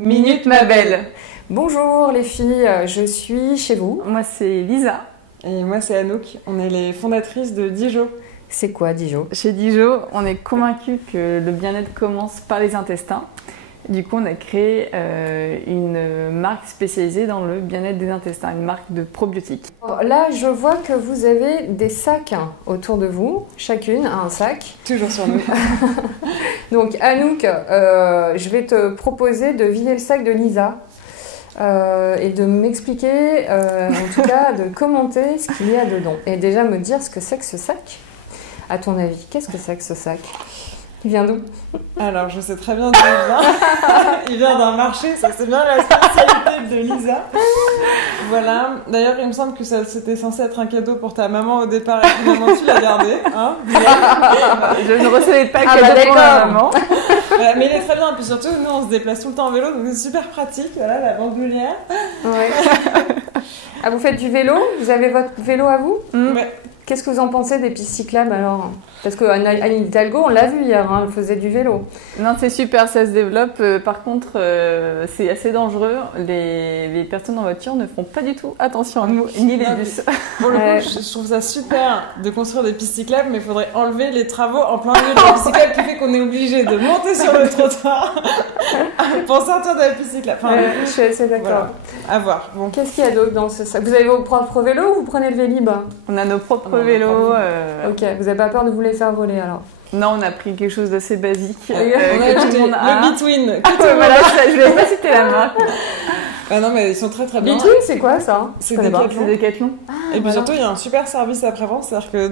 Minute ma belle. Bonjour les filles, je suis chez vous. Moi c'est Lisa. Et moi c'est Anouk, on est les fondatrices de Dijo. C'est quoi Dijo? Chez Dijo, on est convaincus que le bien-être commence par les intestins. Du coup, on a créé une marque spécialisée dans le bien-être des intestins, une marque de probiotiques. Là, je vois que vous avez des sacs autour de vous, chacune a un sac. Toujours sur nous. Donc Anouk, je vais te proposer de vider le sac de Lisa et de m'expliquer, en tout cas de commenter ce qu'il y a dedans. Et déjà me dire ce que c'est que ce sac. À ton avis, qu'est-ce que c'est que ce sac? Il vient d'où? Alors, je sais très bien d'où il vient. Il vient d'un marché, ça c'est bien la spécialité de Lisa. Voilà. D'ailleurs, il me semble que c'était censé être un cadeau pour ta maman au départ et finalement tu l'as gardé. Hein, je ne recevais pas cadeau pour ma maman. Voilà, mais il est très bien. Et puis surtout, nous, on se déplace tout le temps en vélo, donc c'est super pratique. Voilà, la bandoulière. Ouais. Ah, vous faites du vélo? Vous avez votre vélo à vous? Ouais. Qu'est-ce que vous en pensez des pistes cyclables alors? Parce que Anne Hidalgo, on l'a vu hier, hein, elle faisait du vélo. Non, c'est super, ça se développe. Par contre, c'est assez dangereux. Les personnes en voiture ne font pas du tout attention à nous, ni les bus. Pour le coup, je trouve ça super de construire des pistes cyclables, mais il faudrait enlever les travaux en plein milieu de la piste cyclable qui fait qu'on est obligé de monter sur le trottoir pour sortir de la piste cyclable. Enfin, je suis assez d'accord. Voilà. À voir. Bon. Qu'est-ce qu'il y a d'autre dans ce sac? Vous avez vos propres vélos ou vous prenez le Vélib? On a nos propres vélos. Ok, vous n'avez pas peur de vous les faire voler alors? Non, on a pris quelque chose d'assez basique. On a acheté le Between. Voilà, je ne vais pas citer la marque. Ah non, mais ils sont très très bien. Between, c'est quoi ça? C'est Decathlon. Ah, et puis voilà. surtout, il y a un super service après-vente, c'est-à-dire que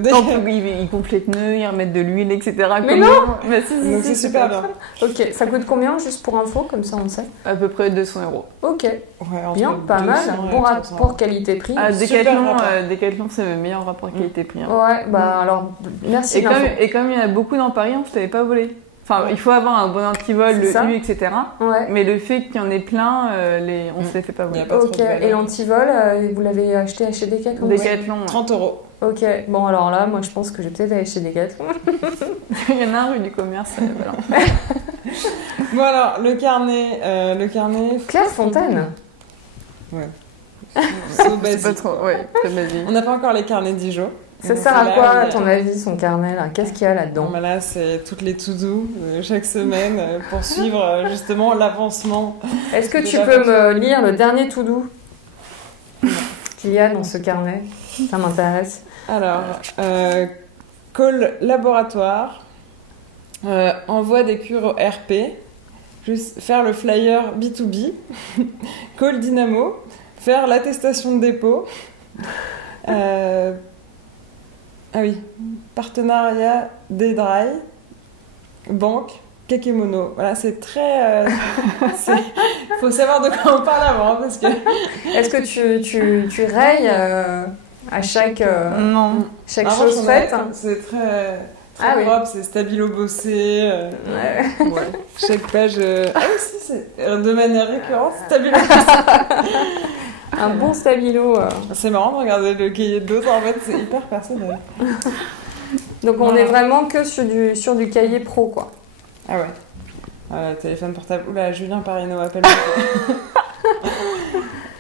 ils gonflent les pneus, ils remettent de l'huile, etc. Mais non. Mais donc c'est super bien. Ok, ça coûte combien juste pour info, comme ça on sait? À peu près 200 €. Ok, Ouais, bien, pas mal. Bon rapport qualité-prix. Ah, Decathlon, c'est le meilleur rapport qualité-prix. Hein. Ouais, bah alors merci. Et comme il y en a beaucoup dans Paris, on ne se l'avait pas volé. Enfin, il faut avoir un bon antivol, le U, etc. Ouais. Mais le fait qu'il y en ait plein, on ne se les fait pas voler. Ok, et l'antivol, vous l'avez acheté chez Decathlon? Decathlon. 30 €. Ok, bon alors là, moi je pense que je vais peut-être aller chez Decathlon. Il y en a un rue du commerce. Voilà. Bon alors, le carnet. Claire Fontaine. Ouais. C'est basique. Pas trop, ouais, très basique. On n'a pas encore les carnets Dijon. Ça sert à quoi, à ton avis, son carnet là? Qu'est-ce qu'il y a là-dedans? Bon, là, c'est toutes les to-do chaque semaine pour suivre justement l'avancement. Est-ce que tu peux me lire le dernier to-do qu'il y a dans ce carnet? Ça m'intéresse. Alors, call laboratoire, envoi des cures au RP, juste faire le flyer B2B, call dynamo, faire l'attestation de dépôt. Ah oui, partenariat des Dry, banque, Kakemono. Voilà, c'est très... Il faut savoir de quoi on parle avant, parce que... Est-ce que tu rayes à chaque chose faite? C'est très propre, c'est stabilo bossé. Ouais. Chaque page... Ah oui, si, c'est de manière récurrente, stabilo bossé. Un bon stabilo. C'est marrant de regarder le cahier de dose, en fait, c'est hyper personnel. Donc on est vraiment que sur du cahier pro, quoi. Ah ouais. Téléphone portable. Oula, Julien Parino appelle-moi.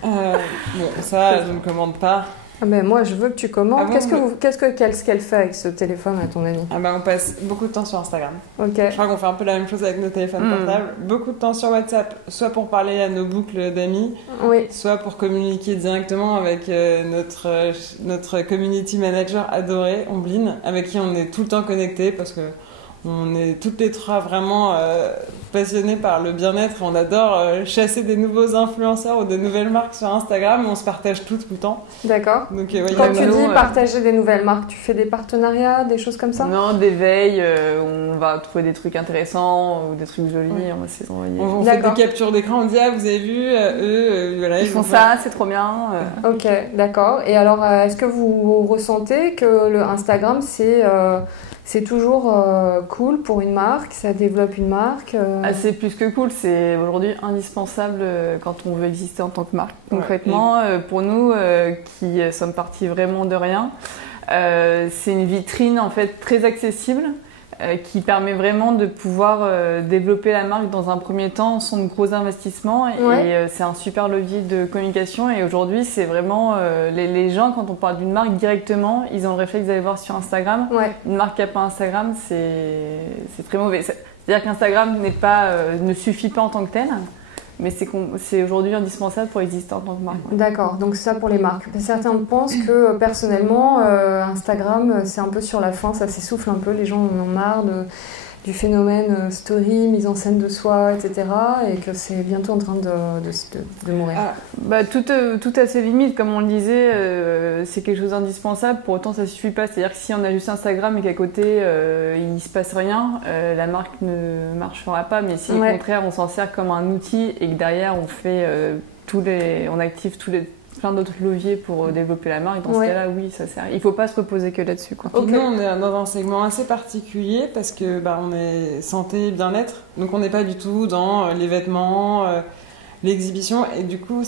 Bon, ça, je ne commande pas. Ah ben moi, je veux que tu commandes. Ah bon, Qu'est-ce qu'elle fait avec ce téléphone, à ton avis? Ah bah, on passe beaucoup de temps sur Instagram. Ok. Je crois qu'on fait un peu la même chose avec nos téléphones portables. Beaucoup de temps sur WhatsApp, soit pour parler à nos boucles d'amis, oui, soit pour communiquer directement avec notre community manager adoré, Ombline, avec qui on est tout le temps connectés parce que on est toutes les trois vraiment passionnées par le bien-être. On adore chasser des nouveaux influenceurs ou des nouvelles marques sur Instagram. On se partage tout le temps. D'accord. Donc, quand tu dis partager des nouvelles marques, tu fais des partenariats, des choses comme ça? Non, des veilles, on va trouver des trucs intéressants ou des trucs jolis, on va se les envoyer. On fait des captures d'écran, on dit ah vous avez vu, voilà, ils font ça, c'est trop bien. Ok, d'accord. Et alors, est-ce que vous ressentez que le Instagram, c'est toujours cool pour une marque, ça développe une marque? C'est plus que cool, c'est aujourd'hui indispensable quand on veut exister en tant que marque. Concrètement, pour nous qui sommes partis vraiment de rien, c'est une vitrine en fait très accessible qui permet vraiment de pouvoir développer la marque dans un premier temps sans de gros investissements. Et c'est un super levier de communication. Et aujourd'hui, c'est vraiment les gens, quand on parle d'une marque directement, ils ont le réflexe d'aller voir sur Instagram. Une marque qui n'a pas Instagram, c'est très mauvais. C'est-à-dire qu'Instagram ne suffit pas en tant que tel. Mais c'est aujourd'hui indispensable pour exister en tant que marque. D'accord, donc c'est ça pour les marques. Certains pensent que personnellement, Instagram, c'est un peu sur la fin, ça s'essouffle un peu, les gens en ont marre du phénomène story, mise en scène de soi, etc. Et que c'est bientôt en train de mourir. Tout à ses limites, comme on le disait, c'est quelque chose d'indispensable, pour autant ça ne suffit pas. C'est-à-dire que si on a juste Instagram et qu'à côté il ne se passe rien, la marque ne marchera pas. Mais si au contraire on s'en sert comme un outil et que derrière on fait on active plein d'autres leviers pour développer la marque, dans ce cas-là, oui, ça sert. Il ne faut pas se reposer que là-dessus. Nous, on est dans un segment assez particulier parce que on est santé et bien-être, donc on n'est pas du tout dans les vêtements, l'exhibition, et du coup,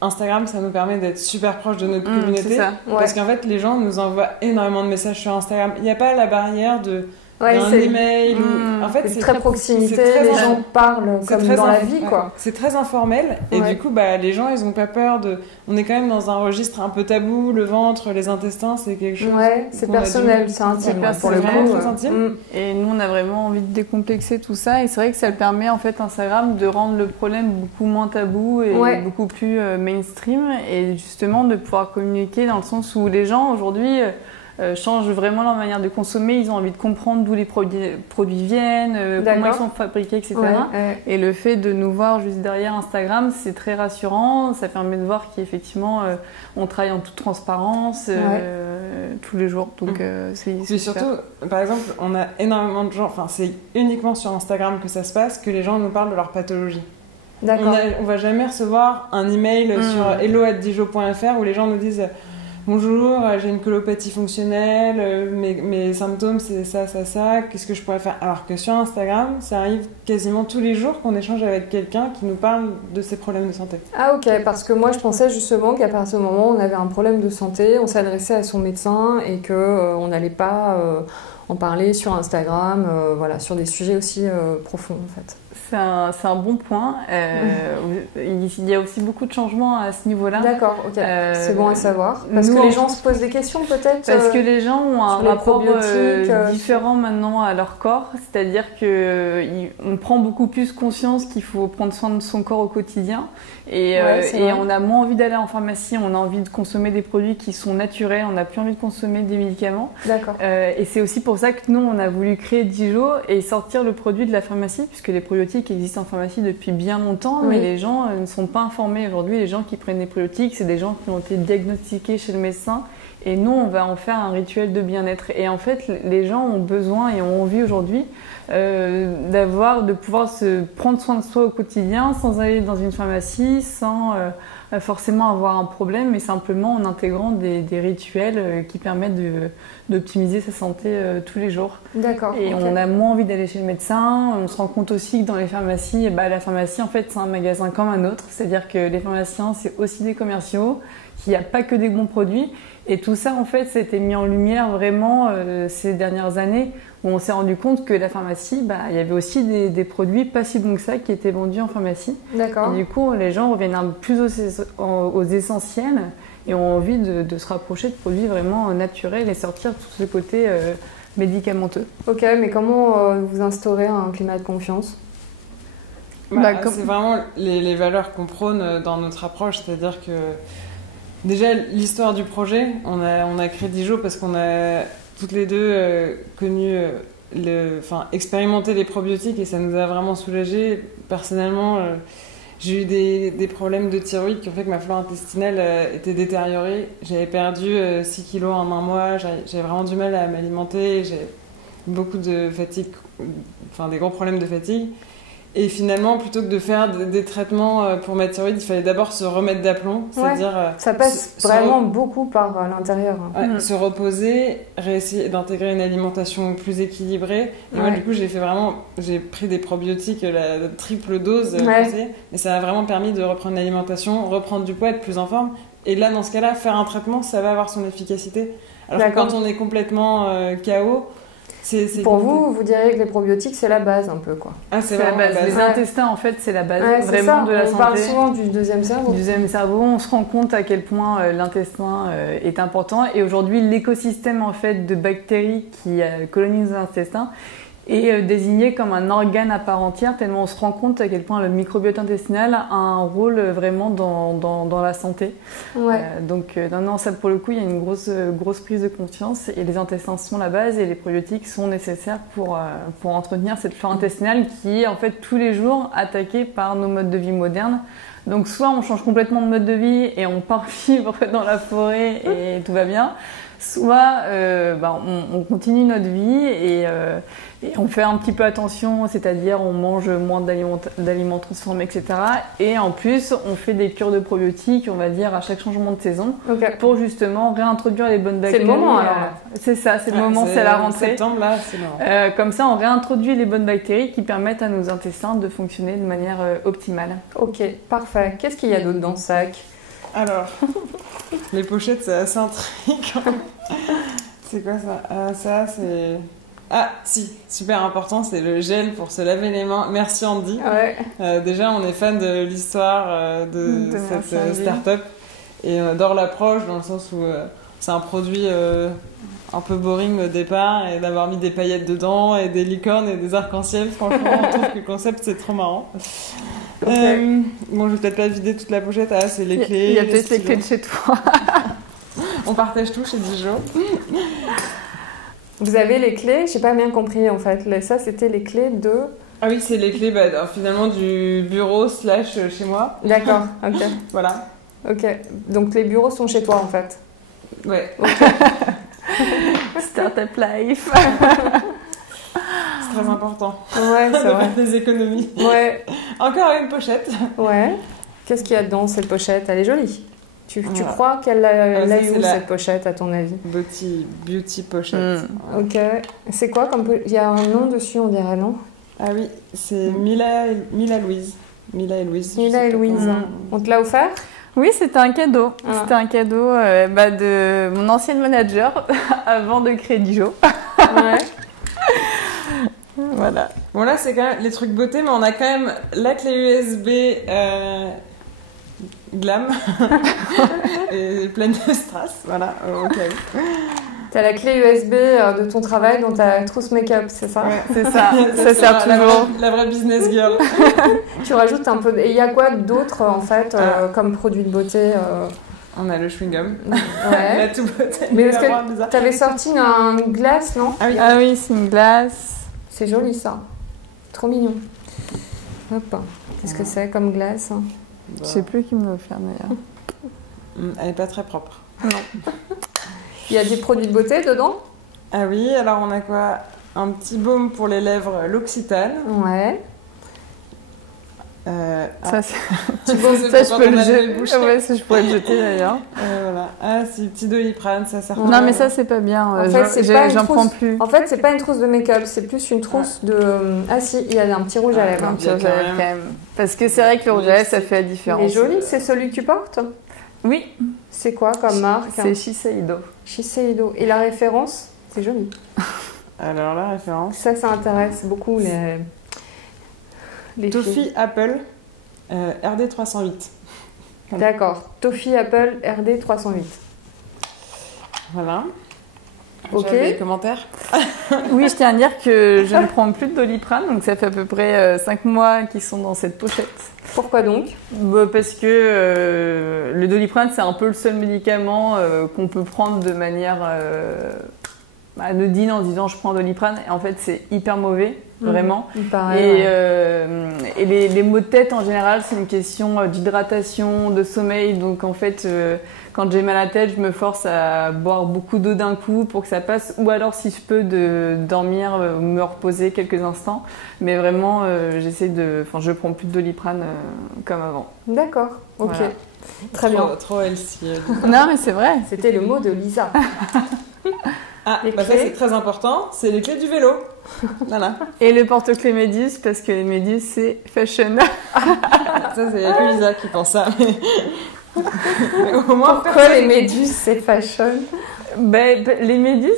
Instagram, ça nous permet d'être super proche de notre communauté, parce qu'en fait, les gens nous envoient énormément de messages sur Instagram. Il n'y a pas la barrière de... un email en fait c'est très proximité, les gens parlent comme dans la vie quoi. C'est très informel et du coup les gens ils ont pas peur on est quand même dans un registre un peu tabou, le ventre, les intestins, c'est quelque chose c'est personnel, c'est intime pour le coup, très intime. Et nous on a vraiment envie de décomplexer tout ça et c'est vrai que ça permet en fait Instagram de rendre le problème beaucoup moins tabou et beaucoup plus mainstream et justement de pouvoir communiquer dans le sens où les gens aujourd'hui changent vraiment leur manière de consommer, ils ont envie de comprendre d'où les produits viennent, comment ils sont fabriqués, etc. Et le fait de nous voir juste derrière Instagram, c'est très rassurant, ça permet de voir qu'effectivement on travaille en toute transparence tous les jours. Donc, c'est surtout, par exemple, on a énormément de gens, c'est uniquement sur Instagram que ça se passe, que les gens nous parlent de leur pathologie. D'accord. On va jamais recevoir un email sur hello@dijo.fr où les gens nous disent bonjour, j'ai une colopathie fonctionnelle, mes symptômes c'est ça, qu'est-ce que je pourrais faire? Alors que sur Instagram, ça arrive quasiment tous les jours qu'on échange avec quelqu'un qui nous parle de ses problèmes de santé. Ah ok, parce que moi je pensais justement qu'à partir du moment où on avait un problème de santé, on s'adressait à son médecin et qu'on n'allait pas en parler sur Instagram, sur des sujets aussi profonds en fait. C'est un bon point. Il y a aussi beaucoup de changements à ce niveau-là. D'accord, ok. C'est bon à savoir. Parce que les gens se posent des questions peut-être. Parce que les gens ont un rapport différent maintenant à leur corps. C'est-à-dire qu'on prend beaucoup plus conscience qu'il faut prendre soin de son corps au quotidien. Et on a moins envie d'aller en pharmacie, on a envie de consommer des produits qui sont naturels, on n'a plus envie de consommer des médicaments. D'accord. Et c'est aussi pour ça que nous, on a voulu créer Dijo et sortir le produit de la pharmacie, puisque les probiotiques existent en pharmacie depuis bien longtemps, mais les gens ne sont pas informés aujourd'hui. Les gens qui prennent des probiotiques, c'est des gens qui ont été diagnostiqués chez le médecin. Et nous, on va en faire un rituel de bien-être. Et en fait, les gens ont besoin et ont envie aujourd'hui de pouvoir se prendre soin de soi au quotidien sans aller dans une pharmacie, sans forcément avoir un problème, mais simplement en intégrant des rituels qui permettent d'optimiser sa santé tous les jours. D'accord. Et on a moins envie d'aller chez le médecin. On se rend compte aussi que dans les pharmacies, la pharmacie, en fait, c'est un magasin comme un autre. C'est-à-dire que les pharmaciens, c'est aussi des commerciaux, qu'il n'y a pas que des bons produits. Et tout ça, en fait, ça a été mis en lumière vraiment ces dernières années où on s'est rendu compte que la pharmacie, il y avait aussi des produits pas si bons que ça qui étaient vendus en pharmacie. D'accord. Et du coup, les gens reviennent un peu plus aux essentiels et ont envie de se rapprocher de produits vraiment naturels et sortir tout ce côté médicamenteux. Ok, mais comment vous instaurez un climat de confiance ? C'est vraiment les valeurs qu'on prône dans notre approche, c'est-à-dire que déjà, l'histoire du projet, on a créé Dijo parce qu'on a toutes les deux expérimenté les probiotiques et ça nous a vraiment soulagés. Personnellement, j'ai eu des problèmes de thyroïde qui ont fait que ma flore intestinale était détériorée. J'avais perdu 6 kilos en un mois, j'avais vraiment du mal à m'alimenter, j'ai beaucoup de fatigue, des gros problèmes de fatigue. Et finalement, plutôt que de faire des traitements pour ma thyroïde, il fallait d'abord se remettre d'aplomb. C'est-à-dire, ça passe vraiment beaucoup par l'intérieur. Se reposer, réessayer d'intégrer une alimentation plus équilibrée. Et moi, du coup, j'ai pris des probiotiques, la triple dose, et ça a vraiment permis de reprendre une alimentation, reprendre du poids, être plus en forme. Et là, dans ce cas-là, faire un traitement, ça va avoir son efficacité. Alors que quand on est complètement KO, Pour vous, vous diriez que les probiotiques, c'est la base un peu, quoi. Ah, c'est la base. Les Ouais. intestins, en fait, c'est la base vraiment de la santé. On parle souvent du deuxième cerveau. Du deuxième cerveau, on se rend compte à quel point l'intestin est important. Et aujourd'hui, l'écosystème en fait de bactéries qui colonisent l'intestin est désigné comme un organe à part entière, tellement on se rend compte à quel point le microbiote intestinal a un rôle vraiment dans la santé. Ouais. Donc non, ça pour le coup, il y a une grosse prise de conscience et les intestins sont la base et les probiotiques sont nécessaires pour entretenir cette flore intestinale qui est en fait tous les jours attaquée par nos modes de vie modernes. Donc soit on change complètement de mode de vie et on part vivre dans la forêt et tout va bien, soit on continue notre vie et on fait un petit peu attention, c'est-à-dire on mange moins d'aliments transformés, etc. Et en plus, on fait des cures de probiotiques, on va dire, à chaque changement de saison, pour justement réintroduire les bonnes bactéries. C'est le moment alors. C'est ça, c'est le moment, c'est la rentrée. Septembre, là, c'est le moment. Comme ça, on réintroduit les bonnes bactéries qui permettent à nos intestins de fonctionner de manière optimale. Ok, parfait. Qu'est-ce qu'il y a d'autre dans ce sac? Alors, les pochettes, c'est assez intriguant. C'est quoi ça? Ça, c'est... Ah, si, super important, c'est le gel pour se laver les mains. Merci Andy. Ouais. Déjà, on est fan de l'histoire de cette start-up et on adore l'approche dans le sens où c'est un produit un peu boring au départ et d'avoir mis des paillettes dedans et des licornes et des arcs-en-ciel. Franchement, on trouve que le concept, c'est trop marrant. Okay. Bon, je vais peut-être pas vider toute la pochette. Ah, c'est les clés. Il y a peut-être les clés de chez toi. On partage tout chez Dijon. Vous avez les clés, j'ai pas bien compris en fait. Ça, c'était les clés de... Ah oui, c'est les clés finalement du bureau / chez moi. D'accord, ok. Voilà. Ok, donc les bureaux sont chez toi en fait. Ouais. Okay. Startup life. C'est très important. Ouais, c'est vrai. Des économies. Ouais. Encore une pochette. Ouais. Qu'est-ce qu'il y a dedans cette pochette? Elle est jolie. Tu crois qu'elle a eu où cette pochette à ton avis? Beauty pochette. Ok. C'est quoi comme il y a un nom dessus on dirait, non? Ah oui, c'est Mila et Louise. Mila et Louise. Mila et Louise. On te l'a offert? Oui, c'était un cadeau. C'était un cadeau de mon ancienne manager avant de créer Dijon. Ouais. Voilà. Bon là, c'est quand même les trucs beauté, mais on a quand même la clé USB glam et pleine de strass. Voilà, au cas où. T'as la clé USB de ton travail dans ta trousse make-up, c'est ça? Ouais, c'est ça. Ça sert toujours. La vraie business girl. Tu rajoutes un peu. Et il y a quoi d'autre en fait comme produit de beauté On a le chewing-gum. Ouais. La tout beauté. Mais parce que t'avais sorti une glace, non? Ah oui, c'est une glace. C'est joli ça. Trop mignon. Hop. Qu'est-ce que c'est comme glace? Je sais plus qui me l'a offert d'ailleurs. Elle est pas très propre. Non. Il y a des produits de beauté dedans? Ah oui, alors on a quoi? Un petit baume pour les lèvres, l'Occitane. Ouais. Ça, je peux le jeter. Ouais, ça, je pourrais le jeter d'ailleurs. Voilà. Ah, c'est petit Doliprane, ça sert. Non, mais ça, c'est pas bien. En fait, j'en prends plus. En fait, c'est pas une trousse de make-up, c'est plus une trousse de. Ah si, il y a un petit rouge à lèvres. Un petit rouge à lèvres quand même. Parce que c'est vrai que le rouge à lèvres, ça fait la différence. Il est joli, c'est celui que tu portes? Oui. C'est quoi comme marque? C'est Shiseido. Shiseido. Et la référence? C'est joli. Alors la référence. Ça intéresse beaucoup les Toffee filles. Apple RD308. Voilà. D'accord. Toffee Apple RD308. Voilà. Ok. Des commentaires? Oui, je tiens à dire que je ne prends plus de Doliprane, donc ça fait à peu près 5 mois qu'ils sont dans cette pochette. Pourquoi donc? Parce que le Doliprane, c'est un peu le seul médicament qu'on peut prendre de manière anodine en disant je prends un Doliprane, et en fait c'est hyper mauvais. Vraiment. Et les maux de tête en général, c'est une question d'hydratation, de sommeil. Donc en fait, quand j'ai mal à la tête, je me force à boire beaucoup d'eau d'un coup pour que ça passe. Ou alors, si je peux, de dormir, me reposer quelques instants. Mais vraiment, je prends plus de Doliprane comme avant. D'accord. Ok. Voilà. Très bien. Trop healthy. Non, mais c'est vrai. C'était le mot de Lisa. Ah, ça c'est très important, c'est les clés du vélo. Voilà. Et le porte-clés Méduse, parce que les Méduses, c'est fashion. Ça, c'est que Lisa qui pense ça. Mais au moins, pourquoi les Méduses, c'est fashion? Les méduses...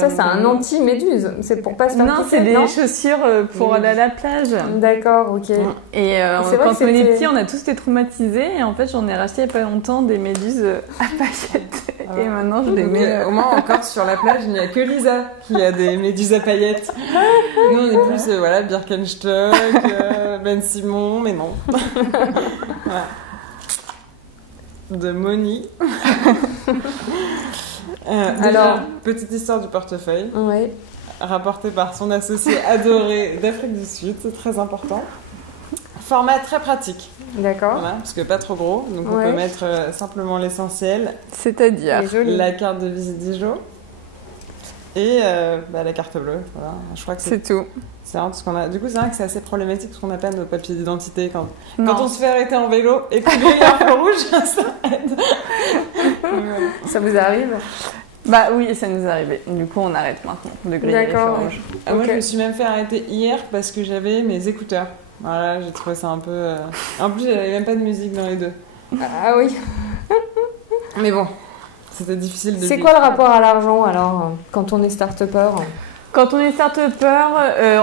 Ça, c'est un anti-méduse. C'est pour pas se faire Non, piquer, c'est des non chaussures pour aller à la plage. D'accord, ok. Et C'est vrai quand que on est c'était- petits, on a tous été traumatisés. Et en fait, j'en ai racheté il n'y a pas longtemps des méduses à paillettes. Ah. Et maintenant, je les Donc, mets... au moins, encore sur la plage, il n'y a que Lisa qui a des méduses à paillettes. Nous, on est plus, Birkenstock, Ben Simon, mais non. Voilà. De Moni. Alors, petite histoire du portefeuille, Ouais. rapportée par son associé adoré d'Afrique du Sud, c'est très important. Format très pratique, D'accord. voilà, parce que pas trop gros, donc on Ouais. peut mettre simplement l'essentiel, C'est-à-dire... Elle est jolie. la carte de visite Dijon et la carte bleue. Voilà. Je crois que C'est tout. c'est vraiment tout ce qu'on a. Du coup, c'est vrai que c'est assez problématique parce qu'on n'a pas nos papiers d'identité quand Non. on se fait arrêter en vélo et qu'on grille un feu rouge, ça aide. Voilà. Ça vous arrive? Bah oui, ça nous est arrivé. Du coup, on arrête maintenant de griller les feux D'accord. rouges. Ah, moi, Ok. je me suis même fait arrêter hier parce que j'avais mes écouteurs. Voilà, j'ai trouvé ça un peu. En plus, j'avais même pas de musique dans les deux. Ah oui. Mais bon, c'était difficile de. C'est quoi le rapport à l'argent alors, quand on est start-upper? Quand on est start-upper,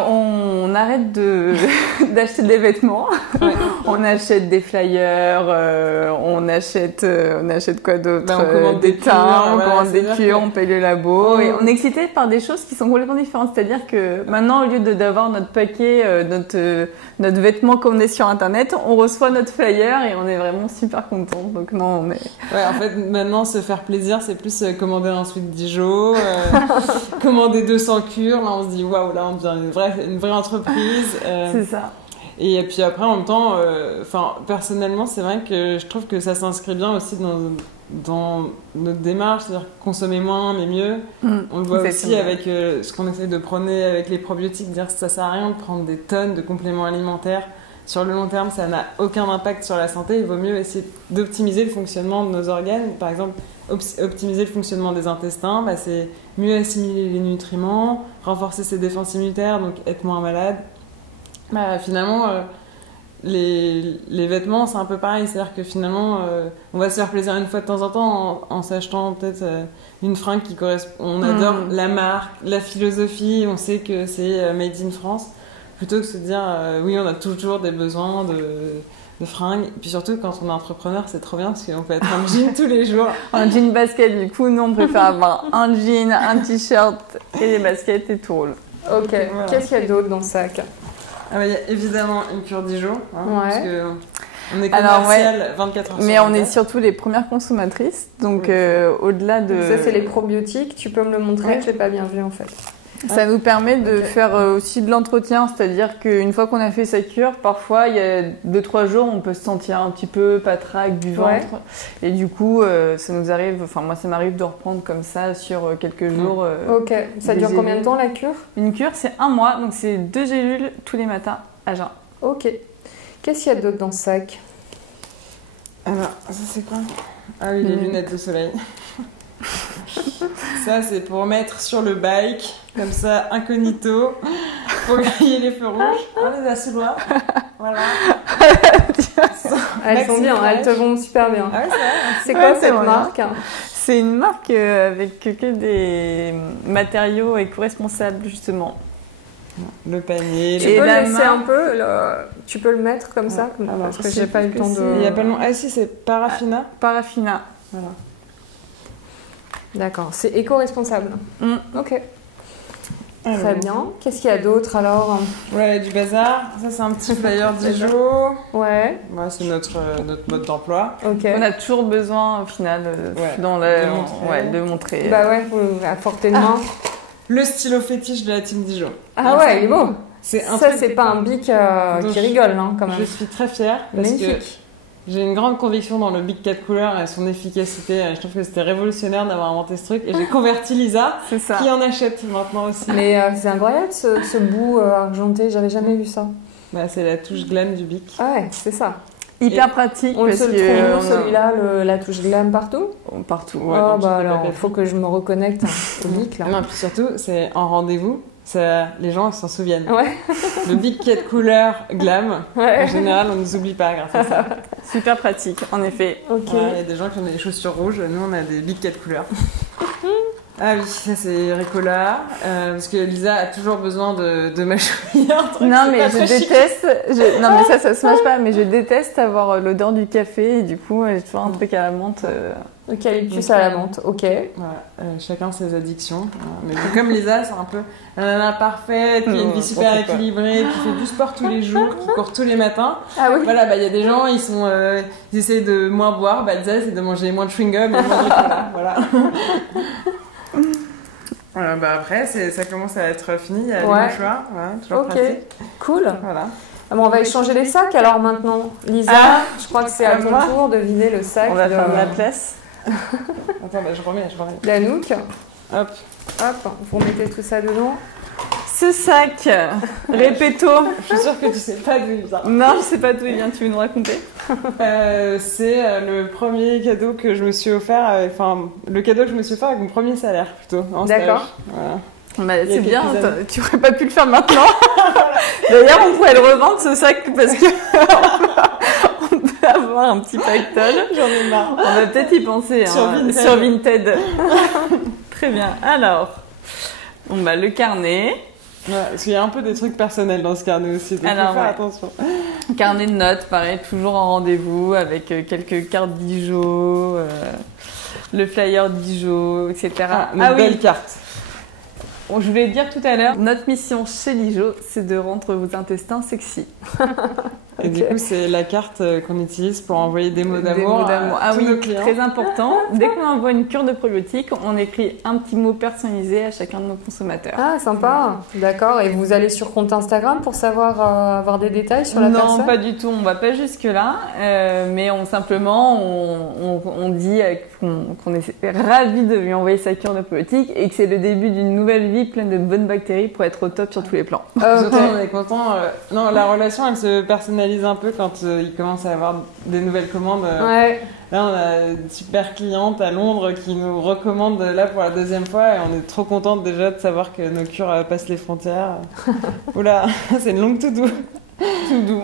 on arrête d'acheter des vêtements. Ouais. On achète des flyers, on achète quoi d'autre? Bah, on commande des des teints, cures, on voilà, commande des c'est-à-dire cures, que- on paye le labo. Oh. Et on est excité par des choses qui sont complètement différentes. C'est-à-dire que maintenant, au lieu d'avoir notre paquet, notre vêtement comme on est sur Internet, on reçoit notre flyer et on est vraiment super content. Donc non, on est... Ouais, en fait, maintenant, se faire plaisir, c'est plus commander un sweat Dijon, commander 200 cures. Là, on se dit, waouh, là, on devient une vraie entreprise. C'est ça. Et puis après, en même temps, personnellement, c'est vrai que je trouve que ça s'inscrit bien aussi dans notre démarche, c'est-à-dire consommer moins mais mieux. On le voit aussi Exactement. avec ce qu'on essaie de prôner avec les probiotiques, dire que ça sert à rien de prendre des tonnes de compléments alimentaires. Sur le long terme, ça n'a aucun impact sur la santé. Il vaut mieux essayer d'optimiser le fonctionnement de nos organes. Par exemple, optimiser le fonctionnement des intestins, c'est mieux assimiler les nutriments, renforcer ses défenses immunitaires, donc être moins malade. Finalement, les vêtements, c'est un peu pareil. C'est-à-dire que finalement, on va se faire plaisir une fois de temps en temps en s'achetant peut-être une fringue qui correspond. On adore la marque, la philosophie, on sait que c'est made in France. Plutôt que de se dire, oui, on a toujours des besoins de fringues. Et puis surtout, quand on est entrepreneur, c'est trop bien parce qu'on peut être en jean tous les jours. Un jean basket, du coup, nous, on préfère avoir un jean, un t-shirt et les baskets et tout roule. Ok. Voilà. Qu'est-ce qu'il y a d'autre dans le sac? Il y a évidemment une cure Dijon, parce Ouais. que on est Alors, commercial 24 heures sur Mais on est 24. surtout les premières consommatrices, donc au-delà de... Ça, c'est les probiotiques. Tu peux me le montrer? Ouais. Je l'ai pas bien vu en fait. Ça nous permet de Ok. faire aussi de l'entretien, c'est-à-dire qu'une fois qu'on a fait sa cure, parfois, il y a 2-3 jours, on peut se sentir un petit peu patraque du ventre. Ouais. Et du coup, ça nous arrive, enfin moi ça m'arrive de reprendre comme ça sur quelques jours. Ok. Ça dure des combien de élus. temps la cure? Une cure, c'est 1 mois, donc c'est 2 gélules tous les matins à jeun. Ok. Qu'est-ce qu'il y a d'autre dans ce sac? Alors, ça c'est quoi? Ah oui, les lunettes de soleil. Ça, c'est pour mettre sur le bike, comme ça, incognito, pour griller les feux rouges. On les a sous doigts. Voilà. Elles sont bien, elles te vont super bien. Ah ouais, c'est vrai. C'est quoi Ouais, c'est cette vrai. marque? C'est une marque avec que des matériaux éco-responsables, justement. Le panier. Tu Et peux la le laisser main- un peu, tu peux le mettre comme ça, Alors, parce que je j'ai sais pas eu plus le temps ce que de. Il n'y a pas long. Ah si, c'est Paraffina. Paraffina. Voilà. D'accord, c'est éco-responsable. Mm. Ok, Alors, très bien. Qu'est-ce qu'il y a d'autre alors? Ouais, du bazar. Ça, c'est un petit flyer Dijon. Ouais, Ouais, c'est notre mode d'emploi. ok. On a toujours besoin, au final, Ouais, dans la... de montrer. ouais, de montrer. Bah ouais, à portée de main. Le stylo fétiche de la team Dijon. Ah ouais, il est beau. C'est un Ça, truc c'est pas un bic dont qui rigole, hein, quand Je même. suis très fière parce que Magnifique. j'ai une grande conviction dans le Big 4 couleurs et son efficacité. Je trouve que c'était révolutionnaire d'avoir inventé ce truc et j'ai converti Lisa C'est ça. qui en achète maintenant aussi. Mais c'est incroyable ce bout argenté, j'avais jamais vu ça. Bah, c'est la touche glam du Bic. Ah ouais, c'est ça. Hyper pratique. On parce se le que trouve où, celui-là, la touche glam partout? Partout. Ouais, Oh dans toutes bah les alors, papeteries. faut que je me reconnecte au bic là. Non, puis surtout, c'est en rendez-vous. Les gens s'en souviennent. Ouais, Le Big 4 couleurs glam, en ouais. général, on ne nous oublie pas grâce à ça. Super pratique, en effet. Ok. Voilà, il y a des gens qui ont des chaussures rouges, nous on a des Big 4 couleurs. Ah oui, ça c'est Ricola, parce que Lisa a toujours besoin de mâchouiller un truc. Non, mais je déteste. Non, mais ça se mâche pas, mais je déteste avoir l'odeur du café et du coup, j'ai toujours un truc à la menthe. Eucalyptus à la menthe, ok. Voilà, chacun ses addictions. Mais comme Lisa, c'est un peu la nana parfaite, qui a une vie super équilibrée, qui fait du sport tous les jours, qui court tous les matins. Ah oui. Voilà, bah il y a des gens, ils essaient de moins boire, bah Lisa, c'est de manger moins de chewing-gum et moins de Ricola. Voilà. Voilà, bah après, ça commence à être fini, il y a les mouchoirs, voilà, toujours pratique. Cool. Voilà. Ah bon, on va échanger les sacs alors maintenant. Lisa, je crois que c'est à ton tour de vider le sac. On va faire de la place. Attends, bah, je remets. D'Anouk. Hop, vous mettez tout ça dedans. Ce sac, répéto. Je suis sûre que tu sais pas d'où il vient. Non, je sais pas d'où il vient, tu veux nous raconter? C'est le premier cadeau que je me suis offert, le cadeau que je me suis offert avec mon premier salaire plutôt. D'accord. Voilà. Bah, c'est bien, tu aurais pas pu le faire maintenant. D'ailleurs, on pourrait le revendre ce sac parce que on peut avoir un petit pactole. J'en ai marre. On va peut-être y penser sur Vinted. Très bien. Alors, le carnet. Ouais, parce qu'il y a un peu des trucs personnels dans ce carnet aussi, donc faut faire attention. Carnet de notes, pareil, toujours en rendez-vous avec quelques cartes Dijon, le flyer Dijon, etc. Belle carte. Je voulais dire tout à l'heure, notre mission chez Dijon, c'est de rendre vos intestins sexy. Et du coup, c'est la carte qu'on utilise pour envoyer des mots d'amour à tous nos clients. Très important. Dès qu'on envoie une cure de probiotiques, on écrit un petit mot personnalisé à chacun de nos consommateurs. Ah, sympa. D'accord. Et vous allez sur compte Instagram pour savoir avoir des détails sur la personne? Non, pas du tout. On va pas jusque-là. Mais on dit qu'on est ravis de lui envoyer sa cure de probiotiques et que c'est le début d'une nouvelle vie pleine de bonnes bactéries pour être au top sur tous les plans. Surtout, on est content. Non, la relation, elle se personnalise un peu quand il commence à avoir des nouvelles commandes. Ouais. Là, on a une super cliente à Londres qui nous recommande là pour la deuxième fois et on est trop contente déjà de savoir que nos cures passent les frontières. Oula, c'est une longue to-do.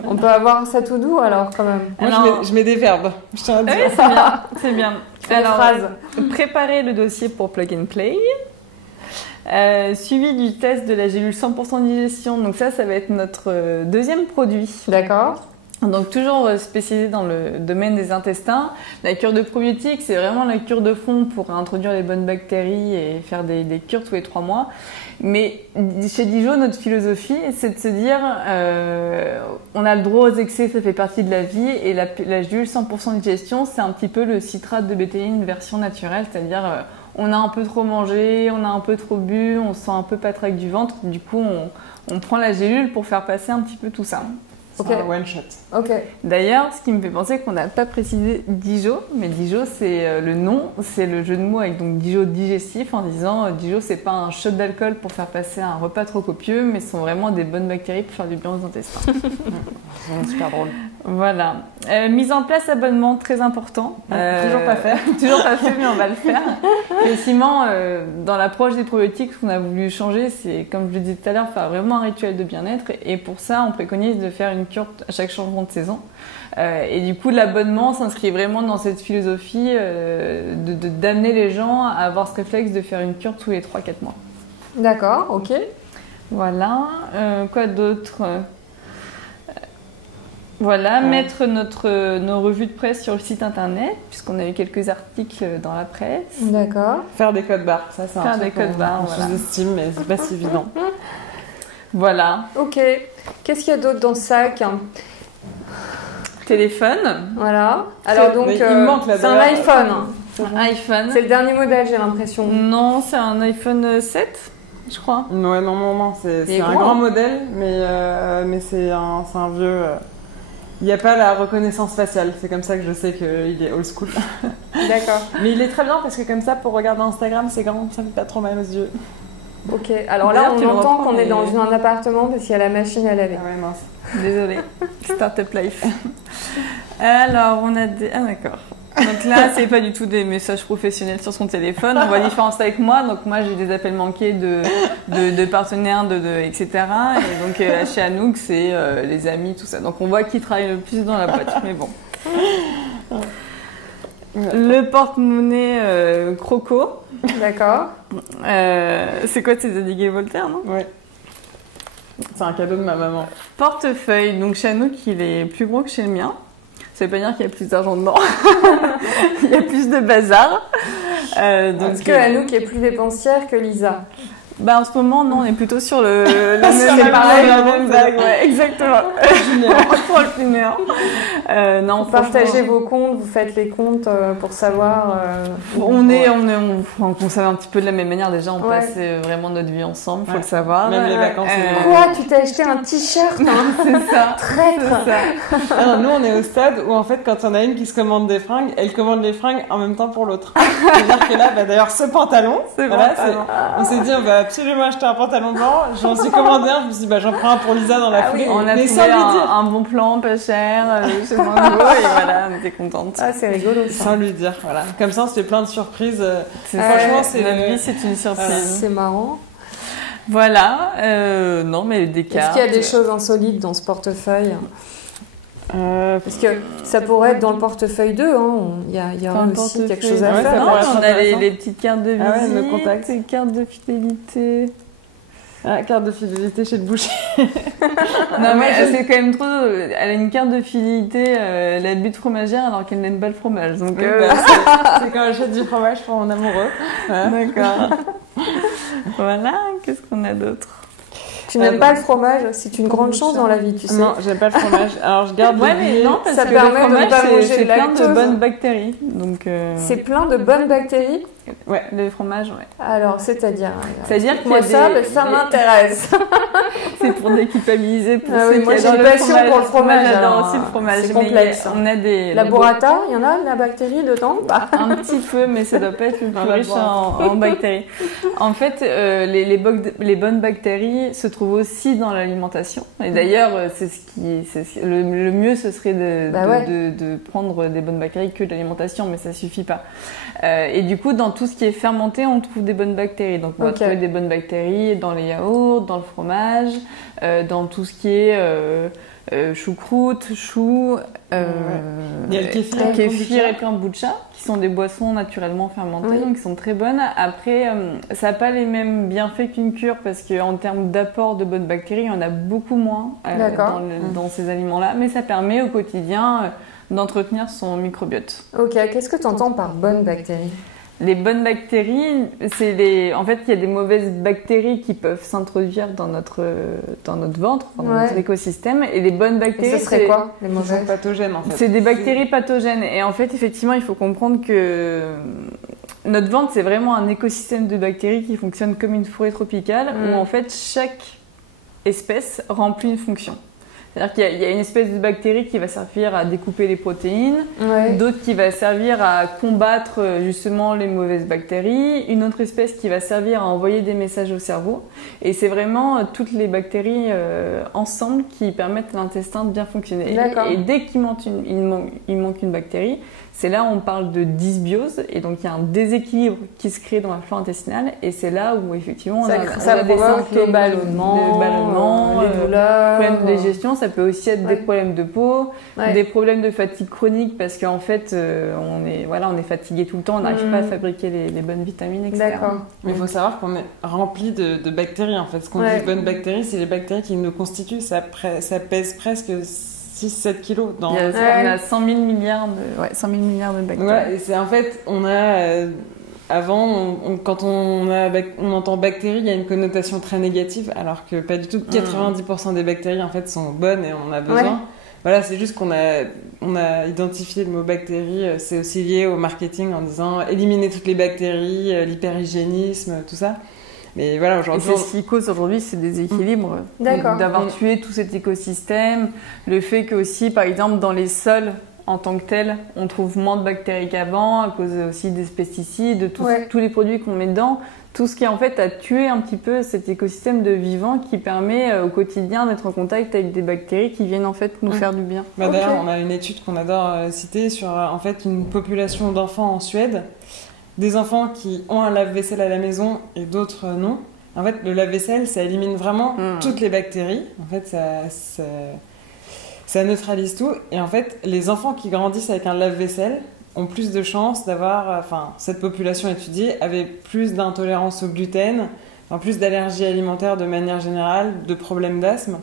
On peut avoir ça tout doux alors quand même. Moi, je mets des verbes. Je tiens à dire. Oui, c'est bien. Alors, préparez le dossier pour Plug and Play. Suivi du test de la gélule 100% digestion. Donc ça va être notre deuxième produit. D'accord. Donc toujours spécialisé dans le domaine des intestins. La cure de probiotiques, c'est vraiment la cure de fond pour introduire les bonnes bactéries et faire des cures tous les 3 mois. Mais chez Dijon, notre philosophie, c'est de se dire on a le droit aux excès, ça fait partie de la vie. Et la gélule 100% digestion, c'est un petit peu le citrate de bétaïne version naturelle, c'est-à-dire on a un peu trop mangé, on a un peu trop bu, on se sent un peu patraque du ventre. Du coup, on prend la gélule pour faire passer un petit peu tout ça. C'est un one shot. Ok. D'ailleurs, ce qui me fait penser qu'on n'a pas précisé Dijon, mais Dijon c'est le nom, c'est le jeu de mots avec donc Dijon digestif en disant Dijon c'est pas un shot d'alcool pour faire passer un repas trop copieux, mais ce sont vraiment des bonnes bactéries pour faire du bien aux intestins. C'est super drôle. Voilà. Mise en place abonnement, très important. Toujours pas fait. Toujours pas fait, mais on va le faire. Effectivement, dans l'approche des probiotiques, ce qu'on a voulu changer, c'est, comme je le disais tout à l'heure, faire vraiment un rituel de bien-être. Et pour ça, on préconise de faire une cure à chaque changement de saison. Et du coup, l'abonnement s'inscrit vraiment dans cette philosophie d'amener les gens à avoir ce réflexe de faire une cure tous les 3-4 mois. D'accord, ok. Voilà. Quoi d'autre ? Voilà, mettre nos revues de presse sur le site internet, puisqu'on a eu quelques articles dans la presse. D'accord. Faire des codes barres, ça c'est un truc des codes barres, on sous-estime, mais c'est pas si évident. Voilà. Ok. Qu'est-ce qu'il y a d'autre dans ce sac ? Téléphone. Voilà. Alors donc, il manque là, c'est un iPhone. Un iPhone. C'est le dernier modèle, j'ai l'impression. Non, c'est un iPhone 7, je crois. Ouais, non, c'est un grand modèle, mais c'est un vieux... Il n'y a pas la reconnaissance faciale, c'est comme ça que je sais qu'il est old school. D'accord. Mais il est très bien parce que comme ça, pour regarder Instagram, c'est grand, ça ne fait pas trop mal aux yeux. Ok, alors là, on entend qu'on est dans un appartement parce qu'il y a la machine à laver. Ah ouais, mince. Désolée. Startup life. Alors, on a des... Ah d'accord. Donc là, c'est pas du tout des messages professionnels sur son téléphone. On voit la différence avec moi. Donc moi, j'ai eu des appels manqués de partenaires, etc. Et donc chez Anouk, c'est les amis, tout ça. Donc on voit qui travaille le plus dans la boîte. Mais bon. Le porte-monnaie Croco. D'accord. C'est quoi, c'est dédigué Voltaire, non? Ouais. C'est un cadeau de ma maman. Portefeuille. Donc chez Anouk, il est plus gros que chez le mien. Ça veut pas dire qu'il y a plus d'argent dedans. Il y a plus de bazar. Est-ce que Anouk est plus dépensière que Lisa? En ce moment, non, on est plutôt sur la même vague. Ouais, exactement. On prend le primaire. Non, partagez vos comptes, vous faites les comptes pour savoir. On savait un petit peu de la même manière. Déjà, on passait vraiment notre vie ensemble, faut le savoir. Même les vacances. Quoi, tu t'es acheté un t-shirt? C'est ça. Traître. C'est ça. Nous, on est au stade où en fait, quand on a une qui se commande des fringues, elle commande les fringues en même temps pour l'autre. C'est-à-dire que là, d'ailleurs, ce pantalon, on s'est dit, on va absolument acheter un pantalon blanc. J'en suis commandé un, je me suis dit, j'en prends un pour Lisa dans la foulée. On a trouvé un bon plan, pas cher, chez Mango, et voilà, on était contente. Ah, c'est rigolo ça. Sans lui dire, voilà. Comme ça, on se fait plein de surprises. Franchement, notre vie, c'est une surprise. C'est marrant. Voilà, non, mais des cartes. Est-ce qu'il y a des choses insolites dans ce portefeuille? Parce que ça pourrait être dans le portefeuille 2, hein. Il y a aussi quelque chose à faire. Non, on a les petites cartes de visite, nos contacts. les cartes de fidélité. Carte de fidélité chez le boucher. Non, mais c'est quand même trop. Elle a une carte de fidélité, la butte fromagère, alors qu'elle n'aime pas le fromage. Donc, c'est quand j'achète du fromage pour mon amoureux. Voilà. D'accord. Voilà, qu'est-ce qu'on a d'autre? Tu n'aimes pas le fromage, c'est une grande chance dans la vie, tu sais. Non, j'aime pas le fromage. Alors je garde mais non, parce ça que permet le fromage, de ne pas manger c'est de plein lactose. de bonnes bactéries. Donc, c'est plein de bonnes bactéries. Ouais, le fromage, ouais. Alors, c'est-à-dire C'est-à-dire que moi ça m'intéresse. C'est pour déculpabiliser pour ceux qui qui adorent une passion pour le fromage. J'adore aussi le fromage. C'est complexe. On a des la burrata, il y en a de la bactérie dedans? Un petit peu, mais ça doit pas être le plus riche en bactéries. En fait, les bonnes bactéries se trouvent aussi dans l'alimentation. Et d'ailleurs, le mieux, ce serait de prendre des bonnes bactéries que de l'alimentation, mais ça suffit pas. Et du coup, dans tout ce qui est fermenté, on trouve des bonnes bactéries. Donc, on va trouver des bonnes bactéries dans les yaourts, dans le fromage, dans tout ce qui est choucroute, chou, il y a le kéfir et kombucha, qui sont des boissons naturellement fermentées, donc qui sont très bonnes. Après, ça n'a pas les mêmes bienfaits qu'une cure, parce qu'en termes d'apport de bonnes bactéries, il y en a beaucoup moins dans ces aliments-là, mais ça permet au quotidien d'entretenir son microbiote. Ok, qu'est-ce que tu entends par bonnes bactéries? Les bonnes bactéries, en fait, il y a des mauvaises bactéries qui peuvent s'introduire dans notre ventre, dans notre écosystème. Et les bonnes bactéries, ce serait quoi, les mauvaises? Pathogènes, en fait. C'est des bactéries pathogènes. Et en fait, effectivement, il faut comprendre que notre ventre, c'est vraiment un écosystème de bactéries qui fonctionne comme une forêt tropicale, où en fait, chaque espèce remplit une fonction. C'est-à-dire qu'il y a une espèce de bactérie qui va servir à découper les protéines, d'autres qui va servir à combattre justement les mauvaises bactéries, une autre espèce qui va servir à envoyer des messages au cerveau. Et c'est vraiment toutes les bactéries ensemble qui permettent à l'intestin de bien fonctionner. Et dès qu'il manque une bactérie, c'est là où on parle de dysbiose, et donc il y a un déséquilibre qui se crée dans la flore intestinale, et c'est là où effectivement on a des symptômes de ballonnement, des douleurs, problèmes de digestion. Ça peut aussi être des problèmes de peau, des problèmes de fatigue chronique, parce qu'en fait on est fatigué tout le temps, on n'arrive pas à fabriquer les bonnes vitamines, etc. D'accord. Mais il faut savoir qu'on est rempli de bactéries en fait. Ce qu'on dit bonnes bactéries, c'est les bactéries qui nous constituent. Ça pèse presque 6-7 kilos. On a 100 000 milliards de bactéries. Ouais, et c'est en fait, on a... avant, quand on entend bactéries, il y a une connotation très négative, alors que pas du tout. 90% des bactéries, en fait, sont bonnes et on en a besoin. Voilà, c'est juste qu'on a identifié le mot bactérie. C'est aussi lié au marketing en disant éliminer toutes les bactéries, l'hyperhygiénisme, tout ça. Mais voilà, aujourd'hui, c'est ce qui cause aujourd'hui, c'est des équilibres. D'avoir tué tout cet écosystème. Le fait que aussi, par exemple, dans les sols, en tant que tels, on trouve moins de bactéries qu'avant, à cause aussi des pesticides, de tous les produits qu'on met dedans. Tout ce qui, en fait, a tué un petit peu cet écosystème de vivant qui permet au quotidien d'être en contact avec des bactéries qui viennent, en fait, nous faire du bien. D'ailleurs, on a une étude qu'on adore citer sur, en fait, une population d'enfants en Suède. Des enfants qui ont un lave-vaisselle à la maison et d'autres non. En fait, le lave-vaisselle, ça élimine vraiment toutes les bactéries. En fait, ça neutralise tout. Et en fait, les enfants qui grandissent avec un lave-vaisselle ont plus de chances d'avoir, cette population étudiée avait plus d'intolérance au gluten, plus d'allergies alimentaires de manière générale, de problèmes d'asthme.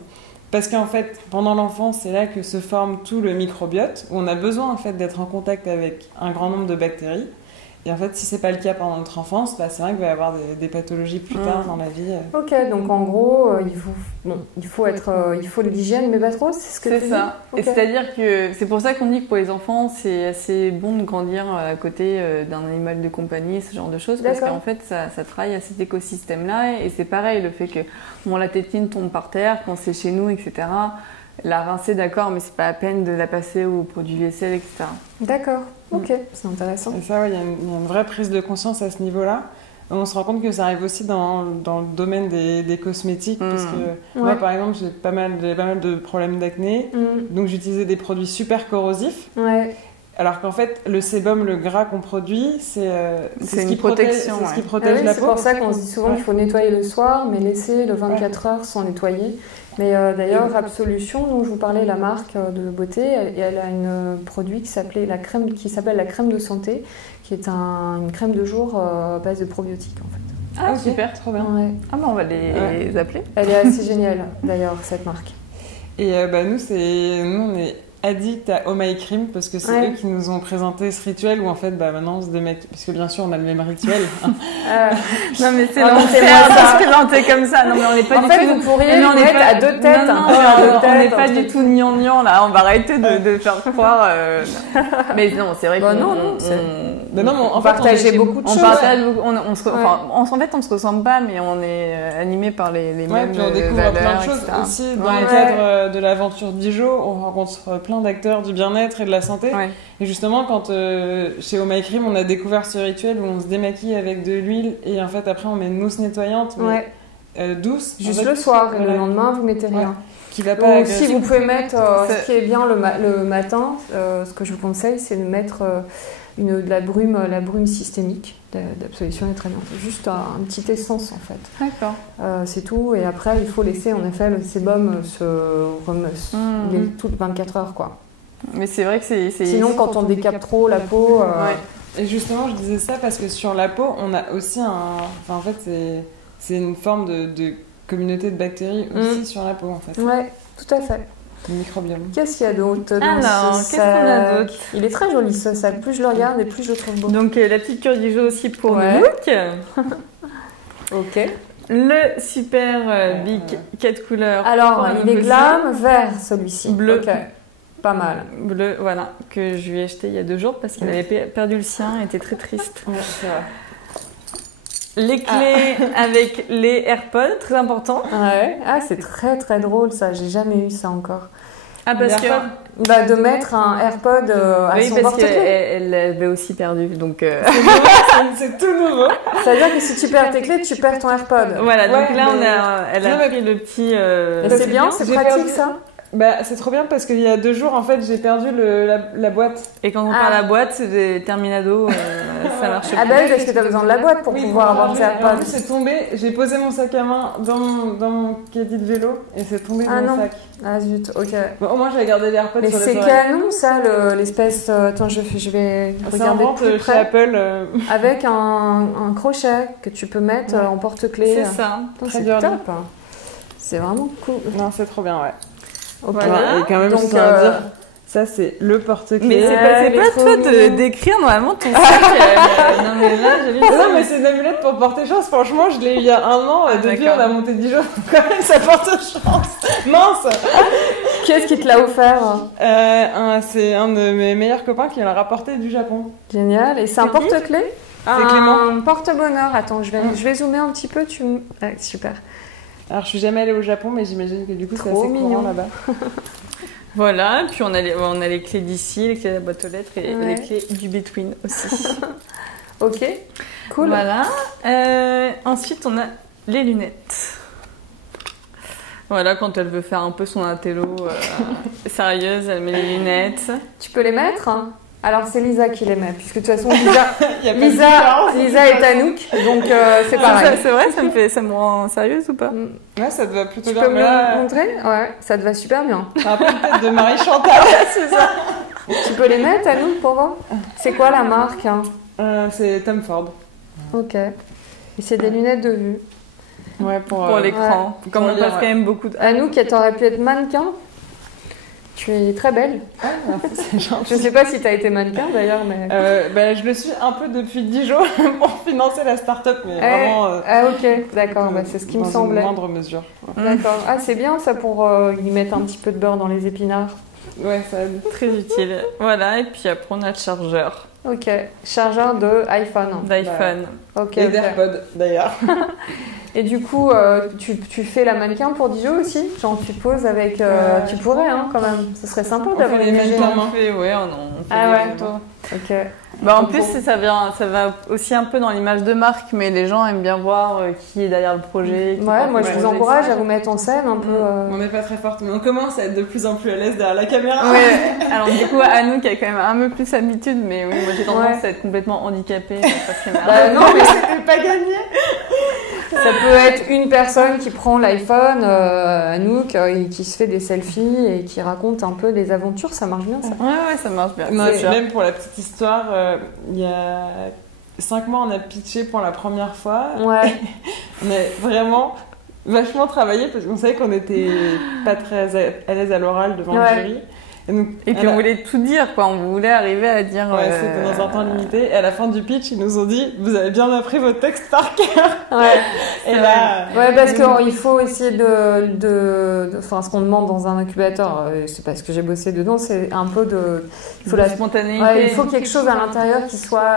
Parce qu'en fait, pendant l'enfance, c'est là que se forme tout le microbiote, où on a besoin en fait d'être en contact avec un grand nombre de bactéries. Et en fait, si c'est pas le cas pendant notre enfance, c'est vrai qu'il va y avoir des pathologies plus tard dans la vie. Ok, donc en gros, il faut de l'hygiène, mais pas trop, c'est ce que tu dis. C'est ça. Okay. Et c'est-à-dire que c'est pour ça qu'on dit que pour les enfants, c'est assez bon de grandir à côté d'un animal de compagnie, ce genre de choses, parce qu'en fait, ça travaille à cet écosystème-là. Et c'est pareil, le fait que la tétine tombe par terre, quand c'est chez nous, etc., la rincer, d'accord, mais c'est pas la peine de la passer au produit vaisselle, etc. D'accord, ok, c'est intéressant. Et ça, il y a une vraie prise de conscience à ce niveau-là. On se rend compte que ça arrive aussi dans le domaine des cosmétiques, parce que moi, par exemple, j'avais pas mal de problèmes d'acné, donc j'utilisais des produits super corrosifs. Ouais. Alors qu'en fait, le sébum, le gras qu'on produit, c'est ce qui protection, protège, ce qui protège la peau. C'est pour ça qu'on se dit souvent qu'il faut nettoyer le soir, mais laisser le 24 heures sans nettoyer. Mais d'ailleurs, Absolution, dont je vous parlais, la marque de beauté, elle a un produit qui s'appelle la crème de santé, qui est une crème de jour à base de probiotiques en fait. Ah, super, trop bien. Ouais. Ah on va les appeler. Elle est assez géniale d'ailleurs, cette marque. Et nous, on est addict à Oh My Cream parce que c'est eux qui nous ont présenté ce rituel où en fait maintenant on se démet, parce que bien sûr on a le même rituel. Non mais c'est l'enfer de se présenter comme ça. Non mais on n'est pas en du fait, tout. vous pourriez être à deux têtes. On n'est pas du tout gnangnan là. On va arrêter de faire croire. Mais non, c'est vrai on partageait beaucoup de choses. En fait, on se ressemble pas, mais on est animé par les mêmes puis on découvre valeurs, plein de choses etc. aussi dans le cadre de l'aventure Dijon. On rencontre plein d'acteurs du bien-être et de la santé. Ouais. Et justement, quand chez Oh My Cream, on a découvert ce rituel où on se démaquille avec de l'huile et en fait après on met une mousse nettoyante, mais douce. Juste le soir et le lendemain vous mettez rien. Qui va pas. Si vous pouvez mettre, ce qui est bien le matin, ce que je vous conseille, c'est de mettre de la brume systémique. D'Absolution est très bien. C'est juste un petit essence en fait. D'accord. C'est tout. Et après, il faut laisser en effet le sébum toutes 24 heures quoi. Mais c'est vrai que c'est sinon quand on décape trop la peau. Et justement, je disais ça parce que sur la peau, on a aussi en fait, c'est une forme de communauté de bactéries aussi sur la peau en fait. Ouais, tout à fait. Le microbiome. Qu'est-ce qu'il y a d'autre Alors, qu'est-ce qu'on a d'autre? Il est très joli ce sac. Plus je le regarde et plus je le trouve beau. Donc la petite cure du jeu aussi pour Nook. Ok. Le super Big 4 couleurs. Alors, il est glam vert celui-ci. Bleu. Okay. Pas mal. Bleu, voilà, que je lui ai acheté il y a 2 jours parce qu'il avait perdu le sien et était très triste. Ouais, c'est vrai. Les clés avec les AirPods, très important. Ouais. Ah, c'est très très drôle ça. J'ai jamais eu ça encore. Ah, parce que de mettre un AirPod à son porte-clés. Oui, parce qu'elle l'avait aussi perdu, donc... C'est tout nouveau. Ça veut dire que si tu perds tes clés, tu perds ton AirPod. Voilà, donc là, elle a pris le petit... c'est bien, c'est pratique ça. C'est trop bien parce qu'il y a 2 jours, en fait, j'ai perdu la boîte. Et quand on perd la boîte, c'est des terminado, ça marche pas. Ah bah oui, parce que t'as besoin de la boîte pour pouvoir avoir tes AirPods. En plus, c'est tombé, j'ai posé mon sac à main dans mon caddie de vélo et c'est tombé dans mon sac. Ah zut, ok. Bon, au moins, j'avais gardé les AirPods sur les oreilles. Mais c'est canon ça, l'espèce... Attends, je vais regarder plus près. Chez Apple. Avec un crochet que tu peux mettre en porte-clés. C'est ça. C'est top. C'est vraiment cool. Non, c'est trop bien, ouais. Okay. Voilà. Et quand même, je tiens à dire, ça c'est le porte-clés. Mais c'est pas toi de décrire normalement ton sac. Non mais là, j'ai vu ça. Non mais c'est une amulette pour porter chance. Franchement, je l'ai eu il y a 1 an. Depuis, on a monté 10 jours. Quand même, ça porte chance. Mince. Qui te l'a offert? C'est un de mes meilleurs copains qui l'a rapporté du Japon. Génial. Et c'est un porte-clés? C'est Clément. Un porte-bonheur. Attends, je vais zoomer un petit peu. Super. Alors, je suis jamais allée au Japon, mais j'imagine que du coup, c'est assez mignon là-bas. Voilà, puis on a les clés d'ici, les clés de la boîte aux lettres et les clés du Between aussi. Ok, cool. Voilà. Ensuite, on a les lunettes. Voilà, quand elle veut faire un peu son intello sérieuse, elle met les lunettes. Tu peux les mettre hein. Alors c'est Lisa qui les met, puisque de toute façon Lisa est Anouk, donc c'est pareil. C'est vrai, ça me rend sérieuse ou pas? Ouais, ça te va plutôt bien. Tu peux me le montrer? Ouais, ça te va super bien. Ça rappelle peut-être de Marie Chantal. C'est ça. Tu peux les mettre à nous pour voir? C'est quoi la marque, hein? C'est Tom Ford. Ok. Et c'est des lunettes de vue. Ouais, pour l'écran. Ouais. Comme Pour on lire, passe quand même beaucoup de... Anouk, t'aurais pu être mannequin. Tu es très belle. Ah, c'est gentil. Je sais pas si t'as été mannequin d'ailleurs, mais... Je le suis un peu depuis 10 jours pour financer la start-up, mais vraiment... Ah ok, d'accord, c'est ce qui me semblait. Dans une moindre mesure. Ouais. D'accord. Ah, c'est bien ça pour y mettre un petit peu de beurre dans les épinards. Ouais, ça aide. Très utile. Voilà, et puis après on a le chargeur Ok, chargeur de iPhone. d'iPhone. Ok. Et d'AirPods, d'ailleurs. Et du coup, tu fais la mannequin pour Dijo aussi? Genre tu poses avec... tu pourrais hein, quand même. Ce serait sympa d'avoir fait une les mannequin. mannequins. On fait, ouais, on fait Ah des ouais. photos. Ok. Bah, en plus, ça va aussi un peu dans l'image de marque, mais les gens aiment bien voir qui est derrière le projet. Ouais, moi je vous encourage à vous mettre en scène un peu. On n'est pas très forte, mais on commence à être de plus en plus à l'aise derrière la caméra. Ouais. Alors du coup, Anouk a quand même un peu plus l'habitude, mais oui, moi j'ai tendance à être complètement handicapée face caméra. Bah, non, mais C'était pas gagné. ça peut être une personne qui prend l'iPhone, Anouk, et qui se fait des selfies et qui raconte un peu des aventures, ça marche bien ça. Ouais, ça marche bien. Non, C'est sûr. même pour la petite histoire, il y a 5 mois, on a pitché pour la première fois. Ouais. On a vraiment vachement travaillé parce qu'on savait qu'on n'était pas très à l'aise à l'oral devant le jury. Et qu'on voulait tout dire, quoi. On voulait arriver à dire... Ouais, c'était dans un temps limité. Et à la fin du pitch, ils nous ont dit « Vous avez bien appris votre texte par cœur !» Ouais. Et là... Ouais, parce qu'il faut essayer enfin, ce qu'on demande dans un incubateur, c'est parce que j'ai bossé dedans, c'est un peu de... Il faut la spontanéité. Ouais, il faut quelque chose à l'intérieur qui soit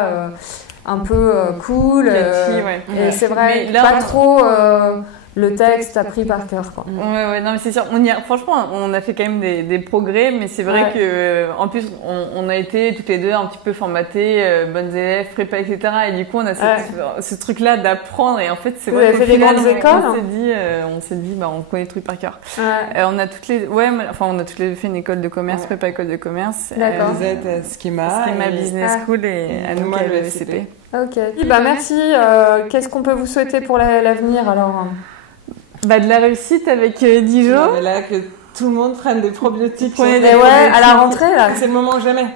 un peu cool. Et c'est vrai, mais là, pas trop... le texte appris par cœur, quoi. Ouais, non, mais c'est sûr. Franchement, on a fait quand même des progrès, mais c'est vrai que, en plus, on a été toutes les deux un petit peu formatées, bonnes élèves, prépa, etc. Et du coup, on a ce truc-là d'apprendre. Et en fait, c'est vrai. Vous avez fait des grandes écoles? On s'est dit, on connaît le truc par cœur. Ouais. On a toutes les deux fait une école de commerce, prépa école de commerce. D'accord. Vous êtes à Schema Business School et à nous à l'ESCP. Ok. Merci. Qu'est-ce qu'on peut vous souhaiter pour l'avenir alors? De la réussite avec Dijo. Non, mais là, que tout le monde prenne des probiotiques. À la rentrée, là. C'est le moment ou jamais.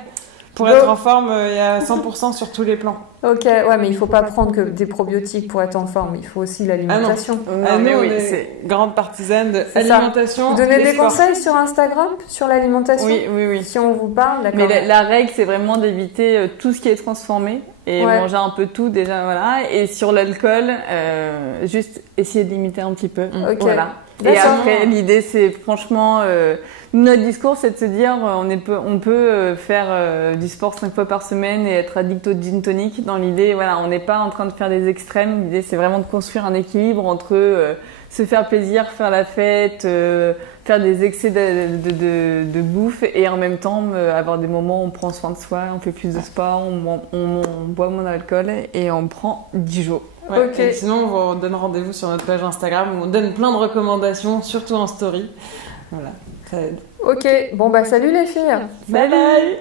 Pour être en forme, il y a 100% sur tous les plans. Ok, ouais, mais il faut pas prendre que des probiotiques pour être en forme. Il faut aussi l'alimentation. Nous, on est grande partisane de l'alimentation. Vous donnez des conseils sur Instagram sur l'alimentation? Oui. Si on vous parle, d'accord. Mais la règle, c'est vraiment d'éviter tout ce qui est transformé et manger un peu tout déjà, voilà. Et sur l'alcool, juste essayer de limiter un petit peu. Ok. Voilà. Et après, l'idée, c'est franchement, notre discours, c'est de se dire, on peut faire du sport 5 fois par semaine et être addict au gin tonic. Dans l'idée, voilà, on n'est pas en train de faire des extrêmes. L'idée, c'est vraiment de construire un équilibre entre se faire plaisir, faire la fête, faire des excès de bouffe et en même temps avoir des moments où on prend soin de soi, on fait plus de sport, on boit moins d'alcool et on prend 10 jours. Ouais, et sinon, on vous donne rendez-vous sur notre page Instagram où on donne plein de recommandations, surtout en story. Voilà, ça aide. Ok, bon salut les filles. Bye bye.